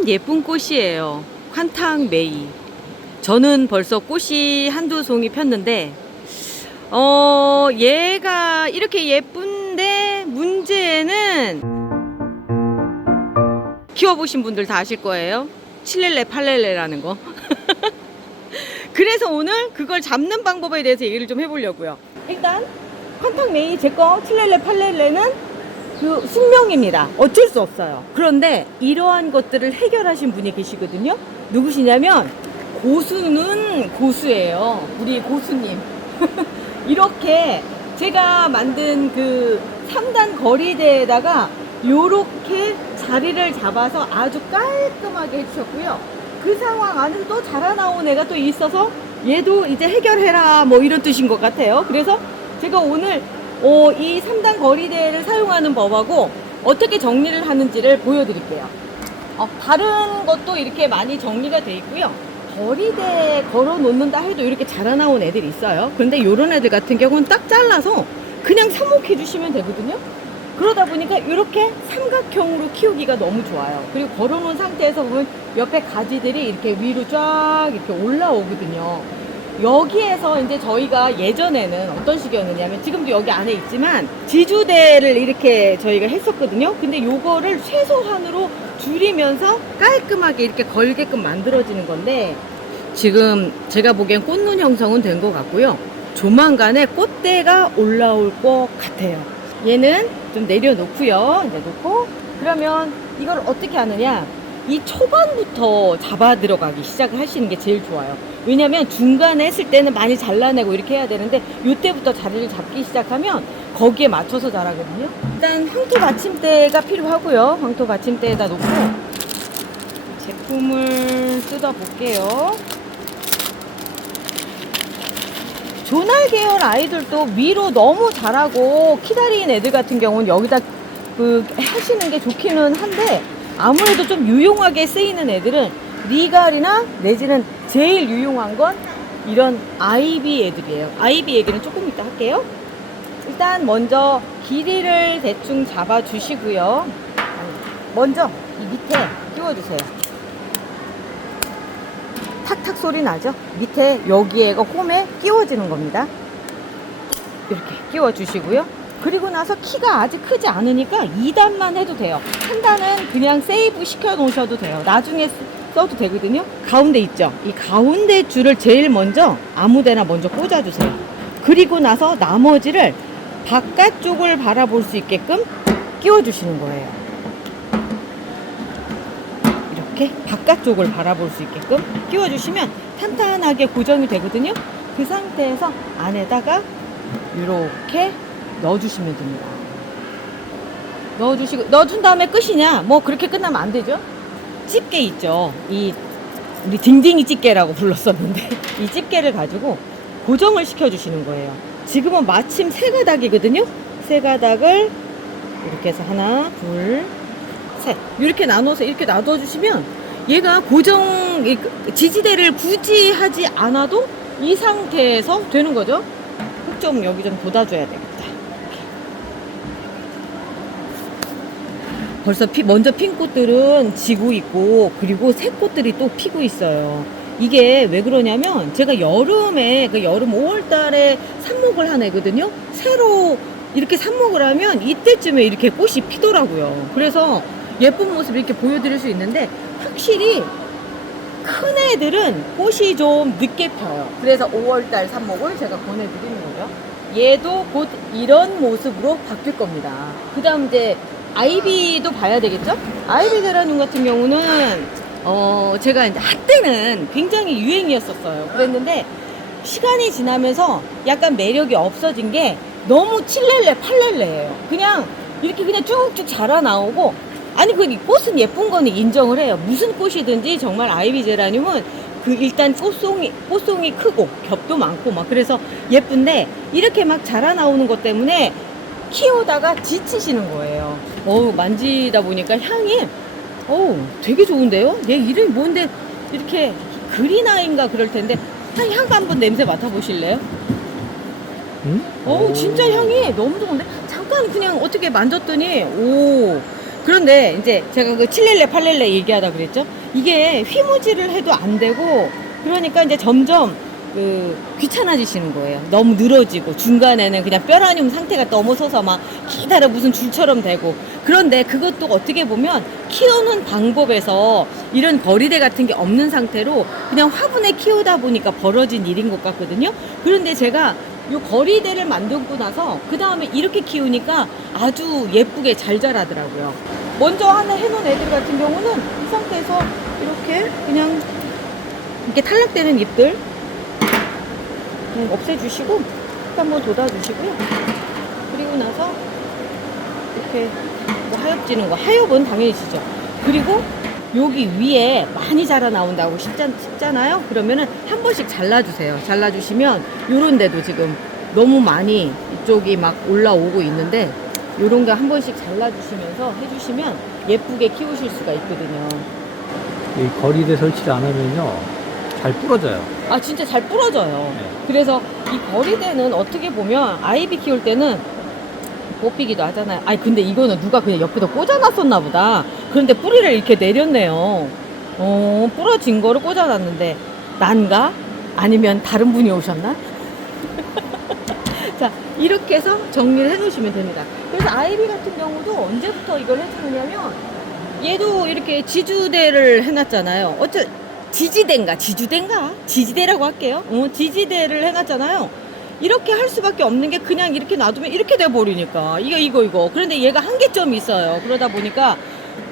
참 예쁜 꽃이에요. 환탕메이. 저는 벌써 꽃이 한두 송이 폈는데 얘가 이렇게 예쁜데 문제는 키워보신 분들 다 아실 거예요. 칠렐레 팔렐레라는 거. 그래서 오늘 그걸 잡는 방법에 대해서 얘기를 좀 해보려고요. 일단 환탕메이 제거 칠렐레 팔렐레는 그 숙명입니다. 어쩔 수 없어요. 그런데 이러한 것들을 해결하신 분이 계시거든요. 누구시냐면 고수는 고수예요. 우리 고수님. 이렇게 제가 만든 그 3단 거리대에다가 요렇게 자리를 잡아서 아주 깔끔하게 해주셨고요. 그 상황 안에서 또 자라나온 애가 또 있어서 얘도 이제 해결해라 뭐 이런 뜻인 것 같아요. 그래서 제가 오늘 이 3단 거리대를 사용하는 법하고 어떻게 정리를 하는지를 보여드릴게요. 다른 것도 이렇게 많이 정리가 돼 있고요. 거리대 걸어 놓는다 해도 이렇게 자라나온 애들이 있어요. 그런데 이런 애들 같은 경우는 딱 잘라서 그냥 삽목해 주시면 되거든요. 그러다 보니까 이렇게 삼각형으로 키우기가 너무 좋아요. 그리고 걸어 놓은 상태에서 보면 옆에 가지들이 이렇게 위로 쫙 이렇게 올라오거든요. 여기에서 이제 저희가 예전에는 어떤 식이었느냐면 지금도 여기 안에 있지만 지주대를 이렇게 저희가 했었거든요. 근데 요거를 최소한으로 줄이면서 깔끔하게 이렇게 걸게끔 만들어지는 건데 지금 제가 보기엔 꽃눈 형성은 된 것 같고요. 조만간에 꽃대가 올라올 것 같아요. 얘는 좀 내려놓고요. 이제 놓고 그러면 이걸 어떻게 하느냐, 이 초반부터 잡아 들어가기 시작을 하시는 게 제일 좋아요. 왜냐면 중간에 했을 때는 많이 잘라내고 이렇게 해야 되는데 이때부터 자리를 잡기 시작하면 거기에 맞춰서 자라거든요. 일단 황토 받침대가 필요하고요. 황토 받침대에다 놓고 제품을 뜯어 볼게요. 조날 계열 아이들도 위로 너무 자라고 키다리인 애들 같은 경우는 여기다 하시는 게 좋기는 한데 아무래도 좀 유용하게 쓰이는 애들은 리갈이나 내지는 제일 유용한 건 이런 아이비 애들이에요. 아이비 얘기는 조금 이따 할게요. 일단 먼저 길이를 대충 잡아 주시고요. 먼저 이 밑에 끼워주세요. 탁탁 소리 나죠? 밑에 여기에가 홈에 끼워지는 겁니다. 이렇게 끼워 주시고요. 그리고 나서 키가 아직 크지 않으니까 2단만 해도 돼요. 3단은 그냥 세이브 시켜 놓으셔도 돼요. 나중에 써도 되거든요. 가운데 있죠? 이 가운데 줄을 제일 먼저 아무데나 먼저 꽂아주세요. 그리고 나서 나머지를 바깥쪽을 바라볼 수 있게끔 끼워주시는 거예요. 이렇게 바깥쪽을 바라볼 수 있게끔 끼워주시면 탄탄하게 고정이 되거든요. 그 상태에서 안에다가 이렇게 넣어주시면 됩니다. 넣어주시고, 넣어준 다음에 끝이냐? 뭐 그렇게 끝나면 안 되죠? 집게 있죠? 우리 딩딩이 집게라고 불렀었는데 이 집게를 가지고 고정을 시켜주시는 거예요. 지금은 마침 세 가닥이거든요. 세 가닥을 이렇게 해서 하나, 둘, 셋 이렇게 나눠서 이렇게 놔둬주시면 얘가 고정 지지대를 굳이 하지 않아도 이 상태에서 되는 거죠. 흙 좀 여기 좀 돋아줘야 되겠다. 벌써 먼저 핀 꽃들은 지고 있고 그리고 새 꽃들이 또 피고 있어요. 이게 왜 그러냐면 제가 여름에 여름 5월달에 삽목을 한 애거든요. 새로 이렇게 삽목을 하면 이때쯤에 이렇게 꽃이 피더라고요. 그래서 예쁜 모습 이렇게 보여드릴 수 있는데 확실히 큰 애들은 꽃이 좀 늦게 펴요. 그래서 5월달 삽목을 제가 권해드리는 거죠. 얘도 곧 이런 모습으로 바뀔 겁니다. 그 다음 이제 아이비도 봐야 되겠죠? 아이비 제라늄 같은 경우는 제가 이제 한때는 굉장히 유행이었었어요. 그랬는데 시간이 지나면서 약간 매력이 없어진 게 너무 칠렐레 팔렐레예요. 그냥 이렇게 그냥 쭉쭉 자라 나오고, 아니 그 꽃은 예쁜 거는 인정을 해요. 무슨 꽃이든지 정말 아이비 제라늄은 일단 꽃송이 크고 겹도 많고 막 그래서 예쁜데 이렇게 막 자라 나오는 것 때문에 키우다가 지치시는 거예요. 만지다 보니까 향이 되게 좋은데요? 얘 이름이 뭔데 이렇게 그린아이인가 그럴 텐데 향 한번 냄새 맡아보실래요? 응? 진짜 향이 너무 좋은데 잠깐 그냥 어떻게 만졌더니 그런데 이제 제가 그 7렐레, 8렐레 얘기하다 그랬죠? 이게 휘무지를 해도 안 되고, 그러니까 이제 점점 귀찮아지시는 거예요. 너무 늘어지고, 중간에는 그냥 뼈라늄 상태가 넘어서서 막 기다려 무슨 줄처럼 되고. 그런데 그것도 어떻게 보면 키우는 방법에서 이런 거리대 같은 게 없는 상태로 그냥 화분에 키우다 보니까 벌어진 일인 것 같거든요. 그런데 제가 요 거리대를 만들고 나서 그 다음에 이렇게 키우니까 아주 예쁘게 잘 자라더라고요. 먼저 하나 해놓은 애들 같은 경우는 이 상태에서 이렇게 그냥 이렇게 탈락되는 잎들 없애주시고 한번 돋아주시고요. 그리고 나서 이렇게 뭐 하엽지는 거, 하엽은 당연히 지죠. 그리고 여기 위에 많이 자라 나온다고 싶잖아요. 그러면은 한 번씩 잘라주세요. 잘라주시면 요런 데도 지금 너무 많이 이쪽이 막 올라오고 있는데 요런 거 한 번씩 잘라주시면서 해주시면 예쁘게 키우실 수가 있거든요. 이 거리대 설치를 안 하면요 잘 부러져요. 아 진짜 잘 부러져요. 네. 그래서 이 거리대는 어떻게 보면 아이비 키울 때는 뽑히기도 하잖아요. 아니 근데 이거는 누가 그냥 옆에다 꽂아놨었나 보다. 그런데 뿌리를 이렇게 내렸네요. 부러진 거를 꽂아놨는데 난가? 아니면 다른 분이 오셨나? 자 이렇게 해서 정리를 해 놓으시면 됩니다. 그래서 아이비 같은 경우도 언제부터 이걸 해주느냐면 얘도 이렇게 지주대를 해놨잖아요. 지지대라고 할게요. 지지대를 해놨잖아요. 이렇게 할 수밖에 없는 게 그냥 이렇게 놔두면 이렇게 돼버리니까 이거 그런데 얘가 한계점이 있어요. 그러다 보니까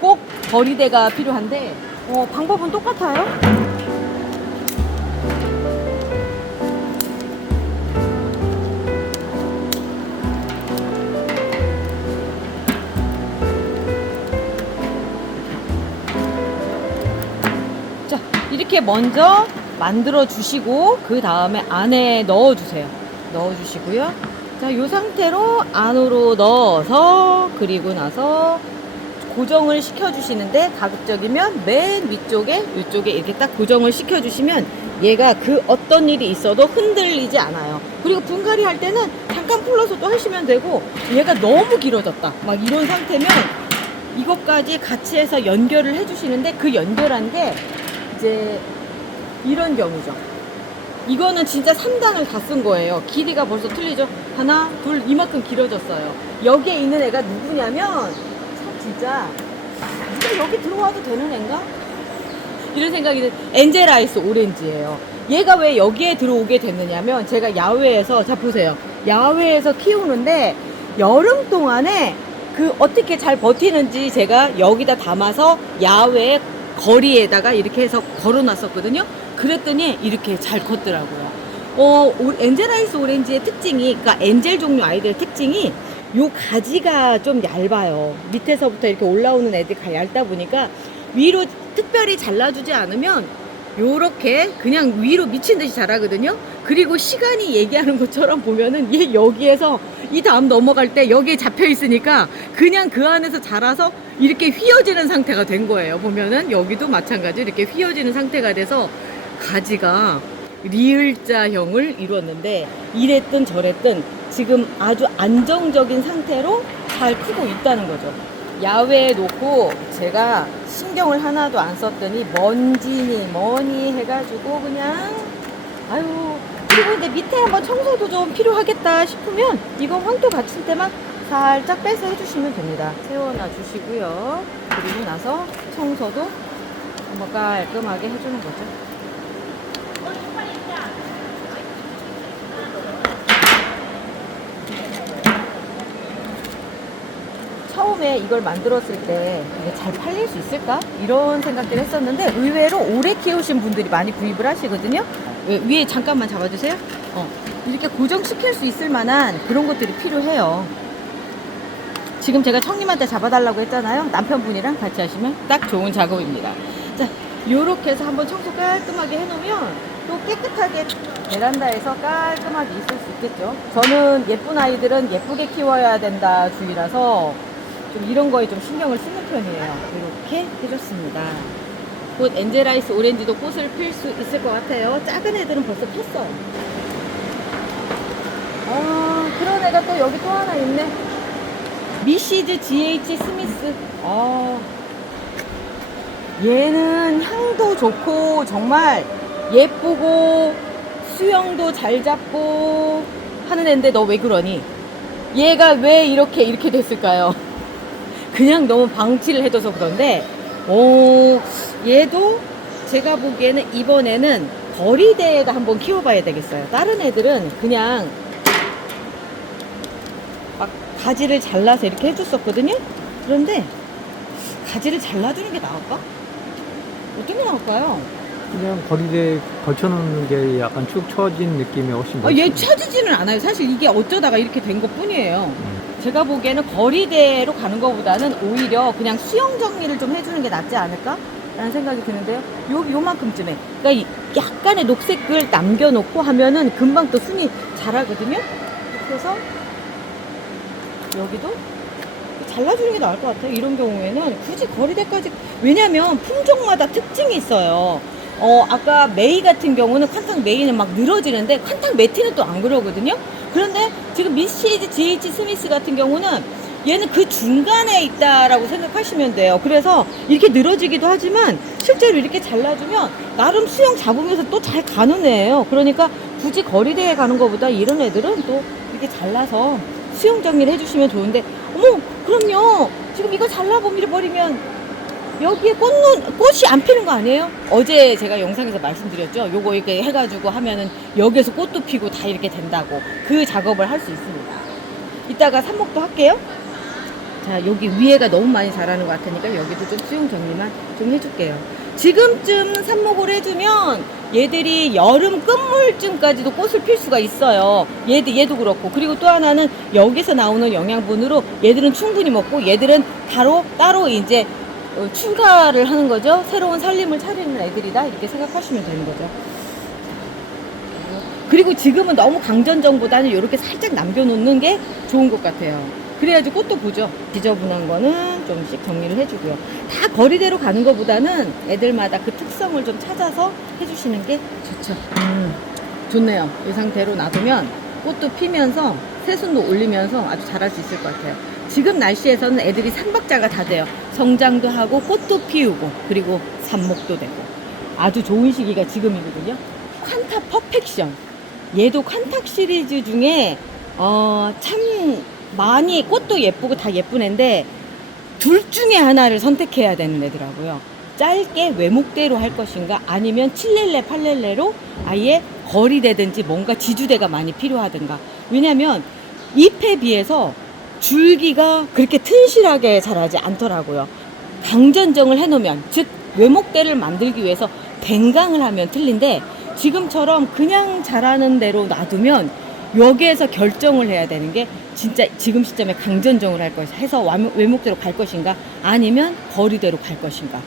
꼭 거리대가 필요한데 방법은 똑같아요. 자 이렇게 먼저 만들어 주시고 그 다음에 안에 넣어 주세요. 넣어 주시고요. 자, 이 상태로 안으로 넣어서 그리고 나서 고정을 시켜 주시는데 가급적이면 맨 위쪽에 이쪽에 이렇게 딱 고정을 시켜 주시면 얘가 그 어떤 일이 있어도 흔들리지 않아요. 그리고 분갈이 할 때는 잠깐 풀러서 또 하시면 되고 얘가 너무 길어졌다 막 이런 상태면 이것까지 같이 해서 연결을 해 주시는데 그 연결한 게 이제 이런 경우죠. 이거는 진짜 3단을 다 쓴 거예요. 길이가 벌써 틀리죠? 하나, 둘, 이만큼 길어졌어요. 여기에 있는 애가 누구냐면 참 진짜 누가 여기 들어와도 되는 애인가? 이런 생각이 드는 엔젤아이스 오렌지예요. 얘가 왜 여기에 들어오게 됐느냐면 제가 야외에서 자 보세요. 야외에서 키우는데 여름 동안에 그 어떻게 잘 버티는지 제가 여기다 담아서 야외 거리에다가 이렇게 해서 걸어놨었거든요. 그랬더니 이렇게 잘 컸더라고요. 엔젤아이스 오렌지의 특징이, 그러니까 엔젤 종류 아이들의 특징이 요 가지가 좀 얇아요. 밑에서부터 이렇게 올라오는 애들이 얇다 보니까 위로 특별히 잘라주지 않으면 요렇게 그냥 위로 미친 듯이 자라거든요. 그리고 시간이 얘기하는 것처럼 보면은 얘 여기에서 이 다음 넘어갈 때 여기에 잡혀 있으니까 그냥 그 안에서 자라서 이렇게 휘어지는 상태가 된 거예요. 보면은 여기도 마찬가지로 이렇게 휘어지는 상태가 돼서 가지가 리을자형을 이뤘는데 이랬든 저랬든 지금 아주 안정적인 상태로 잘 크고 있다는 거죠. 야외에 놓고 제가 신경을 하나도 안 썼더니 먼지니 뭐니 해가지고 그냥 아유. 그리고 이제 밑에 한번 청소도 좀 필요하겠다 싶으면 이거 황토 갖춘 때만 살짝 빼서 해주시면 됩니다. 세워놔 주시고요. 그리고 나서 청소도 한번 깔끔하게 해주는 거죠. 처음에 이걸 만들었을 때 이게 잘 팔릴 수 있을까? 이런 생각들을 했었는데 의외로 오래 키우신 분들이 많이 구입을 하시거든요. 위에 잠깐만 잡아주세요. 이렇게 고정시킬 수 있을 만한 그런 것들이 필요해요. 지금 제가 청님한테 잡아달라고 했잖아요. 남편분이랑 같이 하시면 딱 좋은 작업입니다. 자, 요렇게 해서 한번 청소 깔끔하게 해놓으면 또 깨끗하게 베란다에서 깔끔하게 있을 수 있겠죠. 저는 예쁜 아이들은 예쁘게 키워야 된다 주의라서 좀 이런 거에 좀 신경을 쓰는 편이에요. 이렇게 해줬습니다. 곧 엔젤아이스 오렌지도 꽃을 필 수 있을 것 같아요. 작은 애들은 벌써 폈어요. 그런 애가 또 여기 또 하나 있네. 미시즈 GH 스미스. 얘는 향도 좋고 정말 예쁘고 수영도 잘 잡고 하는 애인데 너 왜 그러니? 얘가 왜 이렇게 됐을까요? 그냥 너무 방치를 해둬서 그런데 얘도 제가 보기에는 이번에는 거리대에다 한번 키워봐야 되겠어요. 다른 애들은 그냥 막 가지를 잘라서 이렇게 해줬었거든요. 그런데 가지를 잘라주는 게 나을까? 어떤 게 나을까요? 그냥 거리대에 걸쳐놓는 게 약간 축 처진 느낌이 훨씬 얘 멋있어요. 처지지는 않아요. 사실 이게 어쩌다가 이렇게 된 것 뿐이에요. 제가 보기에는 거리대로 가는 것보다는 오히려 그냥 수영 정리를 좀 해주는 게 낫지 않을까? 라는 생각이 드는데요. 요만큼쯤에. 그러니까 약간의 녹색을 남겨놓고 하면은 금방 또 순이 자라거든요. 그래서 여기도 잘라주는 게 나을 것 같아요. 이런 경우에는 굳이 거리대까지. 왜냐면 품종마다 특징이 있어요. 아까 메이 같은 경우는 칸탕 메이는 막 늘어지는데 칸탕 매티는 또 안 그러거든요. 그런데 지금 미시즈 GH 스미스 같은 경우는 얘는 그 중간에 있다라고 생각하시면 돼요. 그래서 이렇게 늘어지기도 하지만 실제로 이렇게 잘라주면 나름 수영 잡으면서 또 잘 가는 애예요. 그러니까 굳이 거리대에 가는 것보다 이런 애들은 또 이렇게 잘라서 수영 정리를 해주시면 좋은데, 어머, 그럼요. 지금 이거 잘라버리면 여기에 꽃이 안 피는 거 아니에요? 어제 제가 영상에서 말씀드렸죠. 요거 이렇게 해가지고 하면은 여기에서 꽃도 피고 다 이렇게 된다고. 그 작업을 할 수 있습니다. 이따가 삽목도 할게요. 자, 여기 위에가 너무 많이 자라는 것 같으니까 여기도 좀 수영 정리만 좀 해줄게요. 지금쯤 삽목을 해주면 얘들이 여름 끝물쯤까지도 꽃을 필 수가 있어요. 얘도 그렇고. 그리고 또 하나는 여기서 나오는 영양분으로 얘들은 충분히 먹고 얘들은 따로 이제 추가를 하는 거죠. 새로운 살림을 차리는 애들이다. 이렇게 생각하시면 되는 거죠. 그리고 지금은 너무 강전정보다는 이렇게 살짝 남겨놓는 게 좋은 것 같아요. 그래야지 꽃도 보죠. 지저분한 거는 좀씩 정리를 해주고요. 다 거리대로 가는 것보다는 애들마다 그 특성을 좀 찾아서 해주시는 게 좋죠. 좋네요. 이 상태로 놔두면 꽃도 피면서 새순도 올리면서 아주 잘할 수 있을 것 같아요. 지금 날씨에서는 애들이 삼박자가 다 돼요. 성장도 하고 꽃도 피우고 그리고 삽목도 되고 아주 좋은 시기가 지금이거든요. 칸타 퍼펙션. 얘도 칸탁 시리즈 중에 참 많이 꽃도 예쁘고 다 예쁜 애인데 둘 중에 하나를 선택해야 되는 애더라고요. 짧게 외목대로 할 것인가 아니면 7렐레 8렐레로 아예 거리대든지 뭔가 지주대가 많이 필요하든가. 왜냐면 잎에 비해서 줄기가 그렇게 튼실하게 자라지 않더라고요. 강전정을 해놓으면, 즉 외목대를 만들기 위해서 댕강을 하면 틀린데 지금처럼 그냥 자라는 대로 놔두면 여기에서 결정을 해야 되는 게 진짜 지금 시점에 강전정을 할 것인가 해서 외목대로 갈 것인가 아니면 거리대로 갈 것인가.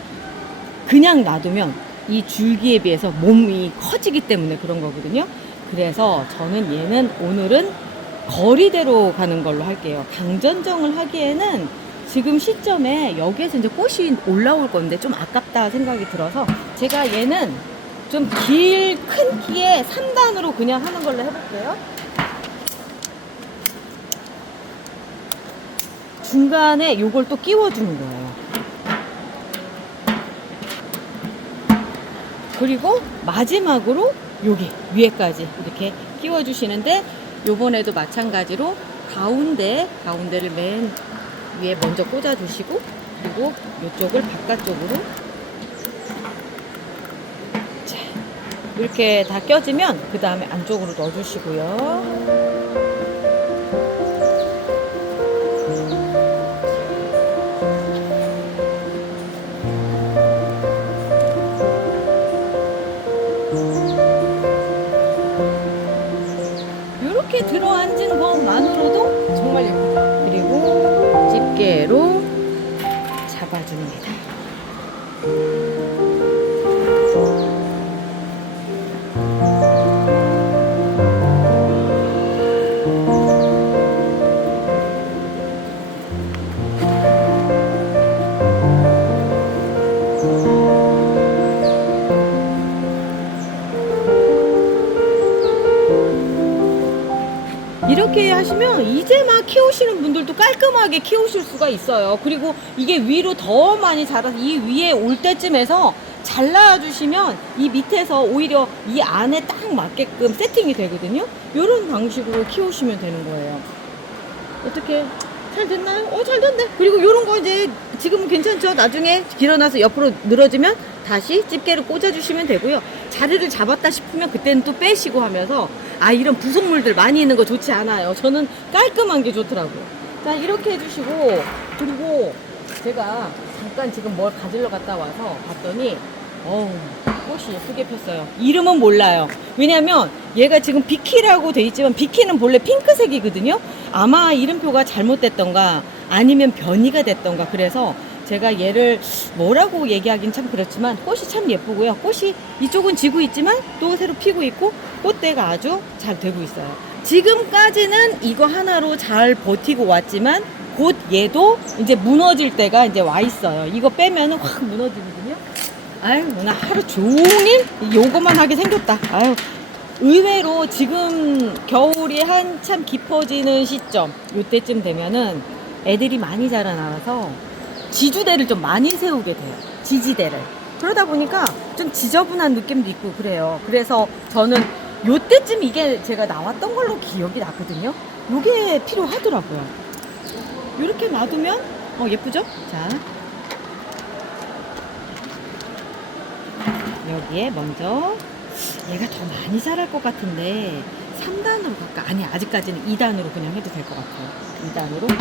그냥 놔두면 이 줄기에 비해서 몸이 커지기 때문에 그런 거거든요. 그래서 저는 얘는 오늘은 거리대로 가는 걸로 할게요. 강전정을 하기에는 지금 시점에 여기에서 이제 꽃이 올라올 건데 좀 아깝다 생각이 들어서 제가 얘는 좀 큰 키에 3단으로 그냥 하는 걸로 해볼게요. 중간에 요걸 또 끼워주는 거예요. 그리고 마지막으로 여기 위에까지 이렇게 끼워주시는데 요번에도 마찬가지로 가운데를 맨 위에 먼저 꽂아주시고 그리고 이쪽을 바깥쪽으로 자, 이렇게 다 껴지면 그 다음에 안쪽으로 넣어주시고요. 이렇게 들어앉은 것만으로도 정말 예쁘죠. 그리고 집게로 잡아줍니다. 이렇게 하시면 이제 막 키우시는 분들도 깔끔하게 키우실 수가 있어요. 그리고 이게 위로 더 많이 자라서 이 위에 올 때쯤에서 잘라주시면 이 밑에서 오히려 이 안에 딱 맞게끔 세팅이 되거든요. 이런 방식으로 키우시면 되는 거예요. 어떻게 잘 됐나요? 잘 됐네. 그리고 이런 거 이제 지금은 괜찮죠? 나중에 길어나서 옆으로 늘어지면 다시 집게를 꽂아주시면 되고요. 자리를 잡았다 싶으면 그때는 또 빼시고 하면서 이런 부속물들 많이 있는 거 좋지 않아요. 저는 깔끔한 게 좋더라고요. 자, 이렇게 해주시고, 그리고 제가 잠깐 지금 뭘 가지러 갔다 와서 봤더니 꽃이 예쁘게 폈어요. 이름은 몰라요. 왜냐면 얘가 지금 비키라고 돼 있지만 비키는 본래 핑크색이거든요. 아마 이름표가 잘못됐던가 아니면 변이가 됐던가 그래서 제가 얘를 뭐라고 얘기하긴 참 그렇지만 꽃이 참 예쁘고요. 꽃이 이쪽은 지고 있지만 또 새로 피고 있고 꽃대가 아주 잘 되고 있어요. 지금까지는 이거 하나로 잘 버티고 왔지만 곧 얘도 이제 무너질 때가 이제 와 있어요. 이거 빼면은 확 무너지거든요. 아유, 나 하루 종일 요것만 하게 생겼다. 아유, 의외로 지금 겨울이 한참 깊어지는 시점, 요때쯤 되면은 애들이 많이 자라나서 지주대를 좀 많이 세우게 돼요. 지지대를. 그러다 보니까 좀 지저분한 느낌도 있고 그래요. 그래서 저는 요때쯤 이게 제가 나왔던 걸로 기억이 나거든요. 요게 필요하더라고요. 요렇게 놔두면 예쁘죠? 자, 여기에 먼저 얘가 더 많이 자랄 것 같은데 3단으로 갈까? 아니, 아직까지는 2단으로 그냥 해도 될 것 같아요. 2단으로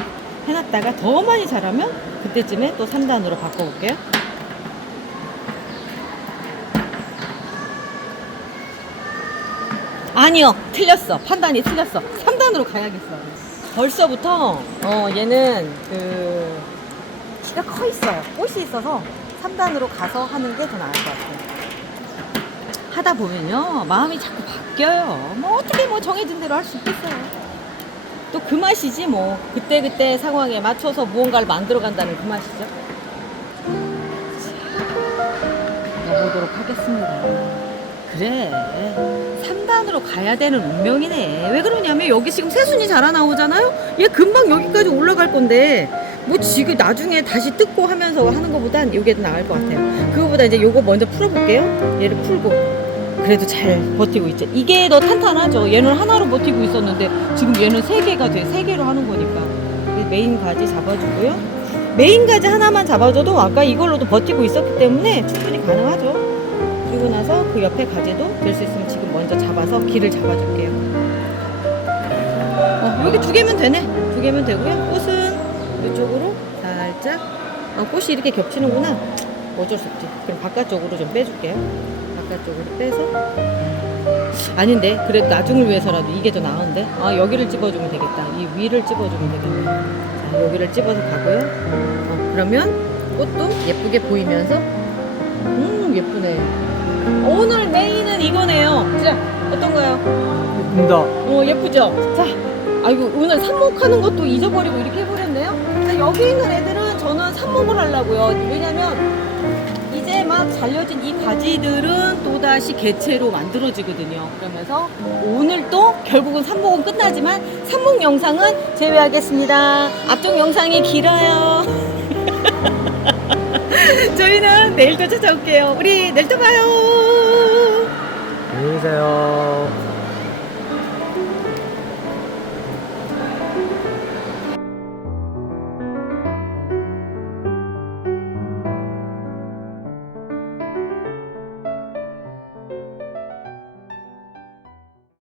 해놨다가 더 많이 자라면 그때쯤에 또 3단으로 바꿔볼게요. 아니요, 틀렸어. 판단이 틀렸어. 3단으로 가야겠어. 벌써부터 얘는 키가 커 있어요. 꽃이 있어서 3단으로 가서 하는 게 더 나을 것 같아요. 하다 보면요 마음이 자꾸 바뀌어요. 뭐 어떻게 뭐 정해진 대로 할 수 있겠어요. 또 그 맛이지 뭐. 그때 상황에 맞춰서 무언가를 만들어 간다는 그 맛이죠. 넣어보도록 하겠습니다. 그래, 3단으로 가야 되는 운명이네. 왜 그러냐면 여기 지금 새순이 자라 나오잖아요. 얘 금방 여기까지 올라갈 건데 뭐 지금 나중에 다시 뜯고 하면서 하는 것보단 이게 더 나을 것 같아요. 그거보다 이제 요거 먼저 풀어볼게요. 얘를 풀고. 그래도 잘 버티고 있죠. 이게 더 탄탄하죠. 얘는 하나로 버티고 있었는데 지금 얘는 3개가 돼. 3개로 하는 거니까. 메인 가지 잡아주고요. 메인 가지 하나만 잡아줘도 아까 이걸로도 버티고 있었기 때문에 충분히 가능하죠. 그리고 나서 그 옆에 가지도 될 수 있으면 지금 먼저 잡아서 길을 잡아줄게요. 여기 2개면 되네. 2개면 되고요. 꽃은 이쪽으로 살짝. 꽃이 이렇게 겹치는구나. 어쩔 수 없지. 그럼 바깥쪽으로 좀 빼줄게요. 바깥쪽으로 빼서. 아닌데, 그래도 나중을 위해서라도 이게 더 나은데. 여기를 찝어주면 되겠다. 이 위를 찝어주면 되겠네. 자, 여기를 찝어서 가고요. 그러면 꽃도 예쁘게 보이면서 예쁘네. 오늘 메인은 이거네요. 자, 어떤가요? 예쁩니다. 예쁘죠? 자, 아이고, 오늘 삽목하는 것도 잊어버리고 이렇게 해버렸네요. 자, 여기 있는 애들은 저는 삽목을 하려고요. 왜냐면 이제 막 잘려진 이 가지들은 또다시 개체로 만들어지거든요. 그러면서 오늘 또 결국은 삽목은 끝나지만 삽목 영상은 제외하겠습니다. 앞쪽 영상이 길어요. 저희는 내일 또 찾아올게요. 우리 내일 또 봐요. 안녕히 계세요.